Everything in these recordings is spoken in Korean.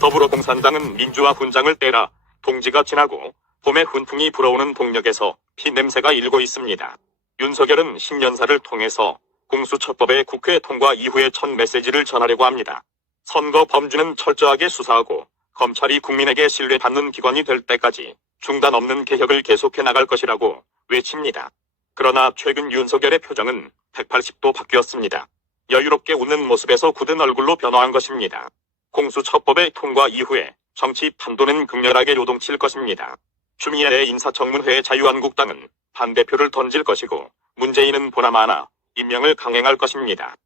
더불어공산당은 민주화 훈장을 떼라, 동지가 지나고 봄의 훈풍이 불어오는 동력에서 피냄새가 일고 있습니다. 윤석열은 신년사를 통해서 공수처법의 국회 통과 이후의 첫 메시지를 전하려고 합니다. 선거 범죄는 철저하게 수사하고 검찰이 국민에게 신뢰받는 기관이 될 때까지 중단 없는 개혁을 계속해 나갈 것이라고 외칩니다. 그러나 최근 윤석열의 표정은 180도 바뀌었습니다. 여유롭게 웃는 모습에서 굳은 얼굴로 변화한 것입니다. 공수처법의 통과 이후에 정치 판도는 극렬하게 요동칠 것입니다. 추미애의 인사청문회에 자유한국당은 반대표를 던질 것이고 문재인은 보나마나 임명을 강행할 것입니다.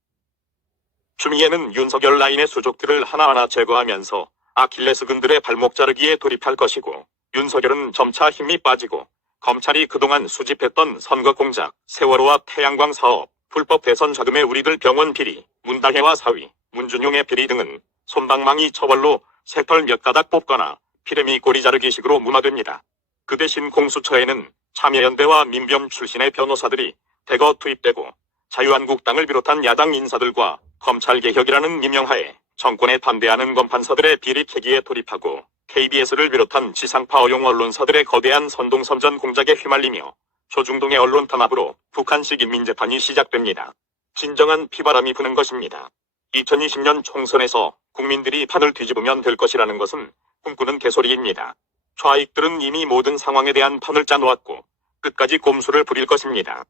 추미애는 윤석열 라인의 수족들을 하나하나 제거하면서 아킬레스건들의 발목 자르기에 돌입할 것이고, 윤석열은 점차 힘이 빠지고 검찰이 그동안 수집했던 선거 공작, 세월호와 태양광 사업, 불법 대선 자금의 우리들 병원 비리, 문다혜와 사위, 문준용의 비리 등은 솜방망이 처벌로 새털 몇 가닥 뽑거나 피레미 꼬리 자르기식으로 무마됩니다. 그 대신 공수처에는 참여연대와 민변 출신의 변호사들이 대거 투입되고 자유한국당을 비롯한 야당 인사들과 검찰개혁이라는 임명하에 정권에 반대하는 검판사들의 비리 캐기에 돌입하고 KBS를 비롯한 지상파 어용 언론사들의 거대한 선동선전 공작에 휘말리며 조중동의 언론 탄압으로 북한식 인민재판이 시작됩니다. 진정한 피바람이 부는 것입니다. 2020년 총선에서 국민들이 판을 뒤집으면 될 것이라는 것은 꿈꾸는 개소리입니다. 좌익들은 이미 모든 상황에 대한 판을 짜놓았고 끝까지 꼼수를 부릴 것입니다.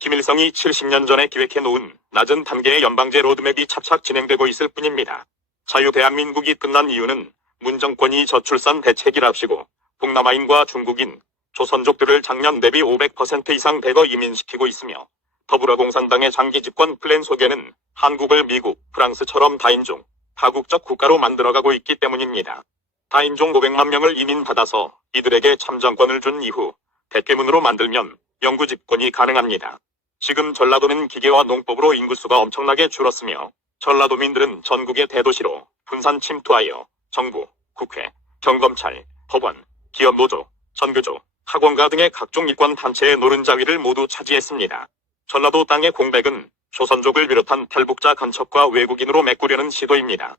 김일성이 70년 전에 기획해놓은 낮은 단계의 연방제 로드맵이 차착 진행되고 있을 뿐입니다. 자유대한민국이 끝난 이유는 문정권이 저출산 대책이랍시고 동남아인과 중국인, 조선족들을 작년 대비 500% 이상 대거 이민시키고 있으며, 더불어공산당의 장기 집권 플랜 속에는 한국을 미국, 프랑스처럼 다인종, 다국적 국가로 만들어가고 있기 때문입니다. 다인종 500만 명을 이민받아서 이들에게 참정권을 준 이후 대퇴문으로 만들면 영구 집권이 가능합니다. 지금 전라도는 기계와 농법으로 인구수가 엄청나게 줄었으며 전라도민들은 전국의 대도시로 분산 침투하여 정부, 국회, 경검찰, 법원, 기업 노조, 전교조, 학원가 등의 각종 이권 단체의 노른자위를 모두 차지했습니다. 전라도 땅의 공백은 조선족을 비롯한 탈북자 간첩과 외국인으로 메꾸려는 시도입니다.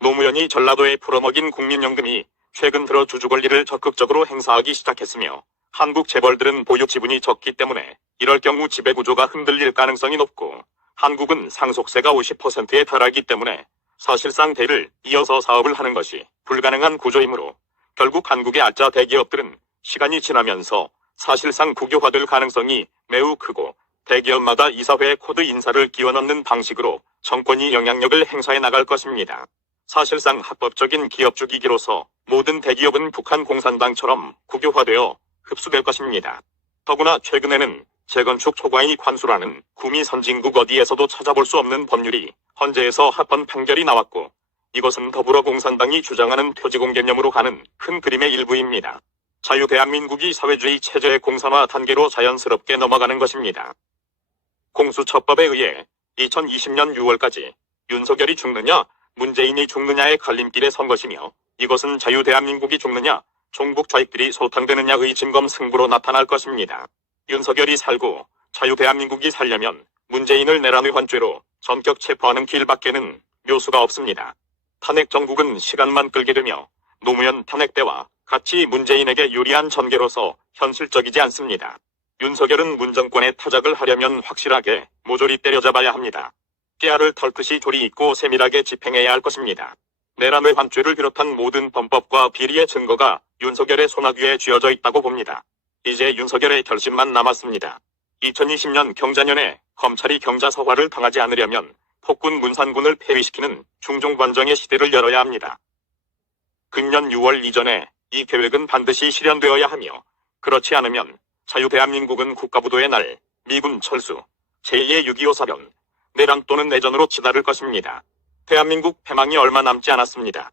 노무현이 전라도에 풀어먹인 국민연금이 최근 들어 주주 권리를 적극적으로 행사하기 시작했으며, 한국 재벌들은 보유 지분이 적기 때문에 이럴 경우 지배구조가 흔들릴 가능성이 높고, 한국은 상속세가 50%에 달하기 때문에 사실상 대를 이어서 사업을 하는 것이 불가능한 구조이므로 결국 한국의 아짜 대기업들은 시간이 지나면서 사실상 국유화될 가능성이 매우 크고, 대기업마다 이사회 코드 인사를 끼워 넣는 방식으로 정권이 영향력을 행사해 나갈 것입니다. 사실상 합법적인 기업주 기기로서 모든 대기업은 북한 공산당처럼 국유화되어 흡수될 것입니다. 더구나 최근에는 재건축 초과이익 환수라는 구미 선진국 어디에서도 찾아볼 수 없는 법률이 헌재에서 합헌 판결이 나왔고, 이것은 더불어공산당이 주장하는 토지공 개념으로 가는 큰 그림의 일부입니다. 자유대한민국이 사회주의 체제의 공산화 단계로 자연스럽게 넘어가는 것입니다. 공수처법에 의해 2020년 6월까지 윤석열이 죽느냐 문재인이 죽느냐의 갈림길에 선 것이며, 이것은 자유대한민국이 죽느냐 종북 좌익들이 소탕되느냐의 진검승부로 나타날 것입니다. 윤석열이 살고 자유대한민국이 살려면 문재인을 내란의환죄로 전격 체포하는 길밖에는 묘수가 없습니다. 탄핵 정국은 시간만 끌게 되며 노무현 탄핵 때와 같이 문재인에게 유리한 전개로서 현실적이지 않습니다. 윤석열은 문정권의 타작을 하려면 확실하게 모조리 때려잡아야 합니다. 깨알을 털듯이 조리 있고 세밀하게 집행해야 할 것입니다. 내란의환죄를 비롯한 모든 범법과 비리의 증거가 윤석열의 손아귀에 쥐어져 있다고 봅니다. 이제 윤석열의 결심만 남았습니다. 2020년 경자년에 검찰이 경자서화를 당하지 않으려면 폭군 문산군을 폐위시키는 중종관정의 시대를 열어야 합니다. 금년 6월 이전에 이 계획은 반드시 실현되어야 하며, 그렇지 않으면 자유대한민국은 국가부도의 날, 미군 철수, 제2의 6.25 사변, 내란 또는 내전으로 치달을 것입니다. 대한민국 패망이 얼마 남지 않았습니다.